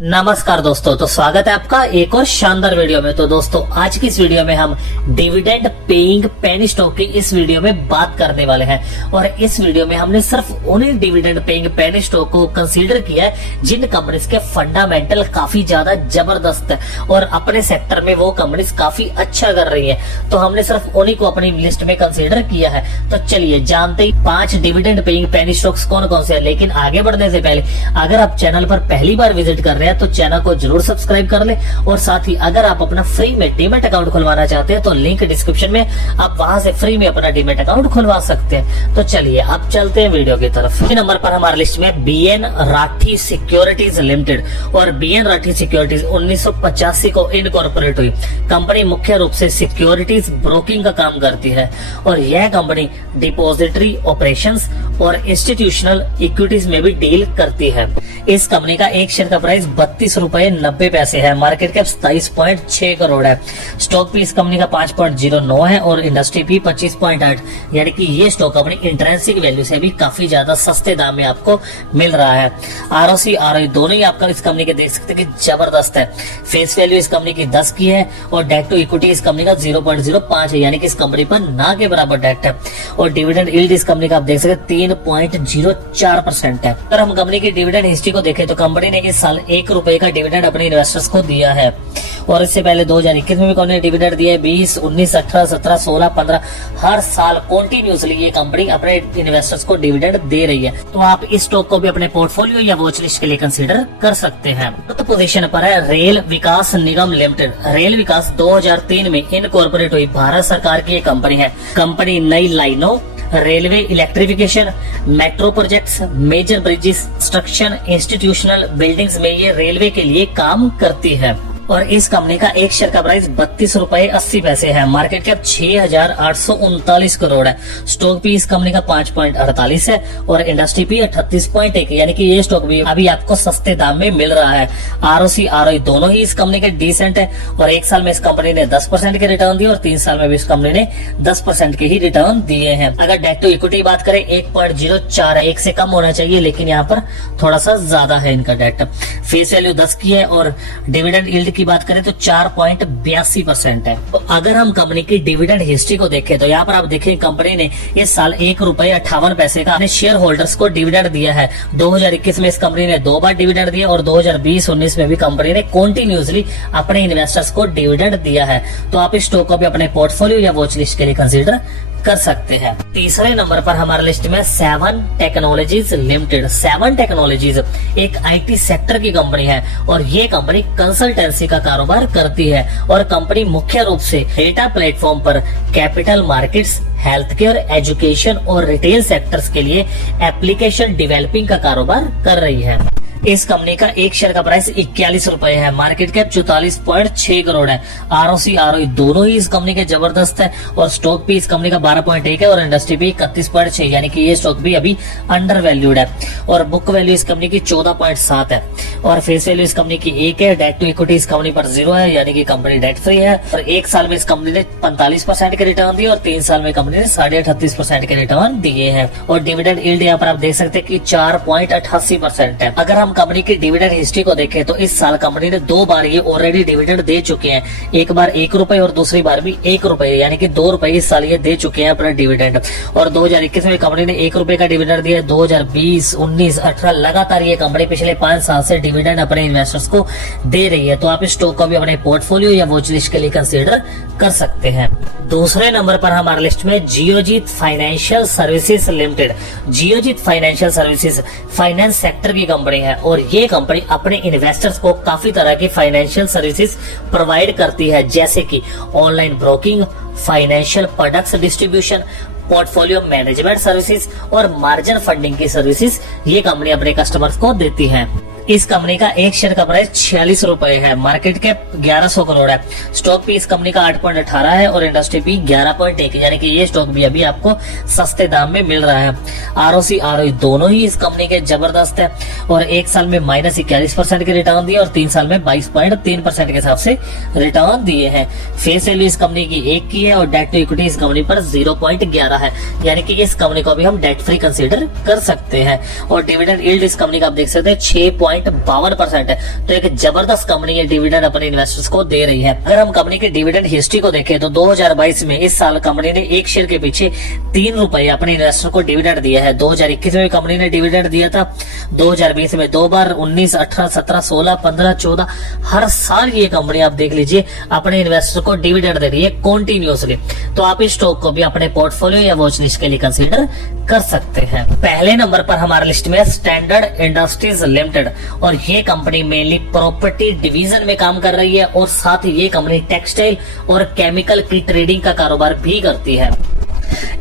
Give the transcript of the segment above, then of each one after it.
नमस्कार दोस्तों, तो स्वागत है आपका एक और शानदार वीडियो में। तो दोस्तों आज की इस वीडियो में हम डिविडेंड पेइंग पेनी स्टॉक की इस वीडियो में बात करने वाले हैं। और इस वीडियो में हमने सिर्फ उन्हीं डिविडेंड पेइंग पेनी स्टॉक को कंसीडर किया है जिन कंपनीज के फंडामेंटल काफी ज्यादा जबरदस्त है और अपने सेक्टर में वो कंपनीज काफी अच्छा कर रही है। तो हमने सिर्फ उन्हीं को अपनी लिस्ट में कंसीडर किया है। तो चलिए जानते ही 5 डिविडेंड पेइंग पेनी स्टॉक्स कौन कौन से हैं। लेकिन आगे बढ़ने से पहले अगर आप चैनल पर पहली बार विजिट कर रहे हैं तो चैनल को जरूर सब्सक्राइब कर ले। और साथ ही अगर आप अपना फ्री में डीमैट अकाउंट खुलवाना चाहते हैं तो लिंक डिस्क्रिप्शन में, आप वहां से फ्री में अपना डीमैट अकाउंट खुलवा सकते हैं। तो चलिए अब चलते हैं वीडियो की तरफ। नंबर पर हमारे लिस्ट में बीएन राठी सिक्योरिटीज लिमिटेड। और बीएन राठी सिक्योरिटीज 1985 को इनकॉर्पोरेट हुई। कंपनी मुख्य रूप से सिक्योरिटीज ब्रोकिंग का काम करती है और यह कंपनी डिपॉजिटरी ऑपरेशंस और इंस्टीट्यूशनल इक्विटीज में भी डील करती है। इस कंपनी का एक शेयर का प्राइस 32.90 है। मार्केट कैप 27.6 करोड़ है। स्टॉक भी इस कंपनी का 5.09 है और इंडस्ट्री भी 25.8, यानी कि ये स्टॉक अपनी इंट्रिंसिक वैल्यू से भी काफी ज्यादा सस्ते दाम में आपको मिल रहा है। आरओसी आरओई दोनों ही आपका इस कंपनी के देख सकते हैं कि जबरदस्त है। फेस वैल्यू इस कंपनी की 10 की है और डेट टू इक्विटी इस कंपनी का 0.05 है, यानी कि इस कंपनी पर ना के बराबर डेट है। और डिविडेंड यील्ड इस कंपनी का आप देख सकते हैं 3.04% है। अगर हम कंपनी की डिविडेंड हिस्ट्री को देखें तो कंपनी ने इस साल ₹1 का डिविडेंड अपने इन्वेस्टर्स को दिया है। और इससे पहले 2021 में भी कंपनी ने डिविडेंड दिया है। 20, 19, 18, 17, 16, 15 हर साल कंटिन्यूअसली ये कंपनी अपने इन्वेस्टर्स को डिविडेंड दे रही है। तो आप इस स्टॉक को भी अपने पोर्टफोलियो या वॉच लिस्ट के लिए कंसीडर कर सकते हैं। तो पोजीशन पर है रेल विकास निगम लिमिटेड। रेल विकास 2003 में इनकॉर्पोरेट हुई भारत सरकार की एक कंपनी है। कंपनी नई लाइनों, railway electrification, metro projects, major bridges, construction, institutional buildings में ये रेलवे के लिए काम करती है। और इस कंपनी का एक शेयर का प्राइस ₹32.80 है। मार्केट कैप 6,839 करोड़ है। स्टॉक भी इस कंपनी का 5.48 है और इंडस्ट्री भी 38.1, यानी कि ये स्टॉक भी अभी आपको सस्ते दाम में मिल रहा है। आरओसी आरओई दोनों ही इस कंपनी के डिसेंट है और एक साल में इस कंपनी ने 10% के रिटर्न दिए और 3 साल में भी इस कंपनी ने 10% के ही रिटर्न दिए हैं। अगर डेट टू इक्विटी बात करें 1.04 है, 1 से कम होना चाहिए, लेकिन यहाँ पर थोड़ा सा ज्यादा है इनका डेट। फेस वैल्यू 10 की है और डिविडेंड यील्ड की बात करें तो 4.82% है। तो अगर हम कंपनी की डिविडेंड हिस्ट्री को देखें तो यहाँ पर आप देखें कंपनी ने इस साल ₹1.58 का अपने शेयर होल्डर्स को डिविडेंड दिया है। 2021 में इस कंपनी ने 2 बार डिविडेंड दिया और 2020-19 में भी कंपनी ने कंटिन्यूअसली अपने इन्वेस्टर्स को डिविडेंड दिया है। तो आप इस स्टॉक को भी अपने पोर्टफोलियो या वॉच लिस्ट के लिए कंसीडर कर सकते हैं। तीसरे नंबर पर हमारे लिस्ट में 7 टेक्नोलॉजीज लिमिटेड। 7 टेक्नोलॉजीज एक आईटी सेक्टर की कंपनी है और ये कंपनी कंसल्टेंसी का कारोबार करती है। और कंपनी मुख्य रूप से डेटा प्लेटफॉर्म पर capital markets, health care, education और रिटेल सेक्टर्स के लिए एप्लीकेशन डेवलपिंग का कारोबार कर रही है। इस कंपनी का एक शेयर का प्राइस ₹41 है। मार्केट कैप 44.6 करोड़ है। आरओसी आरओई दोनों ही इस कंपनी के जबरदस्त है और स्टॉक भी इस कंपनी का 12.1 है और इंडस्ट्री भी 31.6, यानी कि ये स्टॉक भी अभी अंडर वैल्यूड है। और बुक वैल्यू इस कंपनी की 14.7 है और फेस वैल्यू इस कंपनी की 1 है। डेट टू इक्विटी इस कंपनी पर 0 है, यानी कि कंपनी डेट फ्री है। और एक साल में इस कंपनी ने 45% के रिटर्न दिए और 3 साल में कंपनी ने 38.5% के रिटर्न दिए हैं। और डिविडेंड यील्ड यहाँ पर आप देख सकते हैं कि 4.88% है। अगर हम कंपनी की डिविडेंड हिस्ट्री को देखें तो इस साल कंपनी ने 2 बार ये ऑलरेडी डिविडेंड दे चुके हैं। एक बार ₹1 और दूसरी बार भी ₹1, यानी कि ₹2 इस साल ये दे चुके हैं अपना डिविडेंड। और 2021 में कंपनी ने ₹1 का डिविडेंड दिया। 2020, 19, 18 लगातार ये कंपनी पिछले 5 साल से डिविडेंड अपने इन्वेस्टर्स को दे रही है। तो आप इस स्टॉक को भी अपने पोर्टफोलियो या वॉच लिस्ट के लिए कंसीडर कर सकते हैं। दूसरे नंबर पर हमारे लिस्ट में Geojit financial services limited. Geojit financial services finance sector की कंपनी है और ये कंपनी अपने इन्वेस्टर्स को काफी तरह की फाइनेंशियल सर्विसेज प्रोवाइड करती है, जैसे कि online broking, financial products distribution, portfolio management services और मार्जिन फंडिंग की सर्विसेज ये कंपनी अपने कस्टमर्स को देती है। इस कंपनी का एक शेयर का प्राइस ₹46 है। मार्केट कैप 1100 करोड़ है। स्टॉक भी इस कंपनी का 8.18 है और इंडस्ट्री भी 11.1, यानी कि ये स्टॉक भी अभी आपको सस्ते दाम में मिल रहा है। आरओसी आरओई दोनों ही इस कंपनी के जबरदस्त है और एक साल में -41% के रिटर्न दिए और 3 साल में 22.3% के हिसाब से रिटर्न दिए हैं। फेस वैल्यू इस कंपनी की 1 की है और डेट टू इक्विटी इस कंपनी पर 0.11 है, यानी कि इस कंपनी को भी हम डेट फ्री कंसीडर कर सकते हैं। और डिविडेंड यील्ड इस कंपनी का आप देख सकते हैं 22.52% है। तो एक जबरदस्त कंपनी ये डिविडेंड अपने इन्वेस्टर्स को दे रही है। अगर हम कंपनी की डिविडेंड हिस्ट्री को देखें तो 2022 में इस साल कंपनी ने एक शेयर के पीछे 3 रुपए अपने इन्वेस्टर को डिविडेंड दिया है। 2021 में कंपनी ने डिविडेंड दिया था, 2020 में 2 बार, 19, 18, 17, 16, 15, 14, हर साल ये कंपनी आप देख लीजिए अपने इन्वेस्टर को डिविडेंड दे रही है कंटिन्यूअसली। तो आप इस स्टॉक को भी अपने पोर्टफोलियो या वॉच लिस्ट के लिए कंसीडर कर सकते हैं। पहले नंबर पर हमारे लिस्ट में स्टैंडर्ड इंडस्ट्रीज लिमिटेड, और ये कंपनी मेनली प्रॉपर्टी डिवीजन में काम कर रही है और साथ ही ये कंपनी टेक्सटाइल और केमिकल की ट्रेडिंग का कारोबार भी करती है।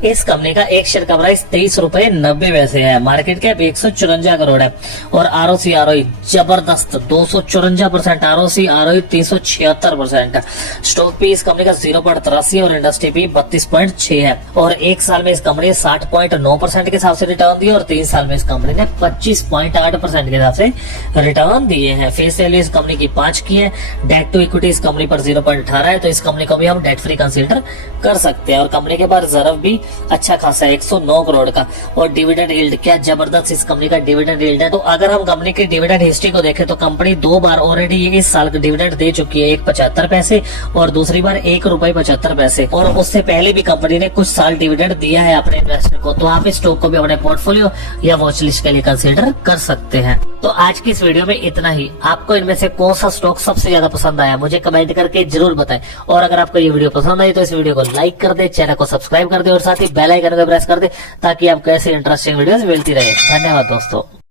इस कंपनी का एक शेयर का प्राइस 23.90 है। मार्केट कैप 154 करोड़ है और आरओसी आरओई जबरदस्त 254%, आरओसी आरओई 376%। स्टॉक भी इस कंपनी का 0.83 और इंडस्ट्री भी 32.6 है। और एक साल में इस कंपनी ने 60.9% के हिसाब से रिटर्न दिए और 3 साल में इस कंपनी ने 25.8% के हिसाब से रिटर्न दिए हैं। फेस वैल्यू इस कंपनी की 5 की है। डेट टू इक्विटी इस कंपनी पर 0.18 है। तो इस कंपनी को भी हम डेट फ्री कंसीडर कर सकते हैं। और कंपनी के पास रिजर्व भी अच्छा खासा है 109 करोड़ का। और डिविडेंड यील्ड क्या जबरदस्त इस कंपनी का डिविडेंड यील्ड है। तो अगर हम कंपनी की डिविडेंड हिस्ट्री को देखें तो कंपनी 2 बार ऑलरेडी इस साल का डिविडेंड दे चुकी है, 1.75 पैसे और दूसरी बार 1 रुपए 75 पैसे। और उससे पहले भी कंपनी ने कुछ साल डिविडेंड दिया है अपने इन्वेस्टर को। तो आप इस स्टॉक को भी अपने पोर्टफोलियो या वॉच लिस्ट के लिए कंसीडर कर सकते हैं। तो आज की इस वीडियो में इतना ही। आपको इनमें से कौन सा स्टॉक सबसे ज्यादा पसंद आया मुझे कमेंट करके जरूर बताएं। और अगर आपको ये वीडियो पसंद आई तो इस वीडियो को लाइक कर दे, चैनल को सब्सक्राइब कर दे और साथ ही बेल आइकन को प्रेस कर दे ताकि आपको ऐसी इंटरेस्टिंग वीडियोस मिलती रहे। धन्यवाद दोस्तों।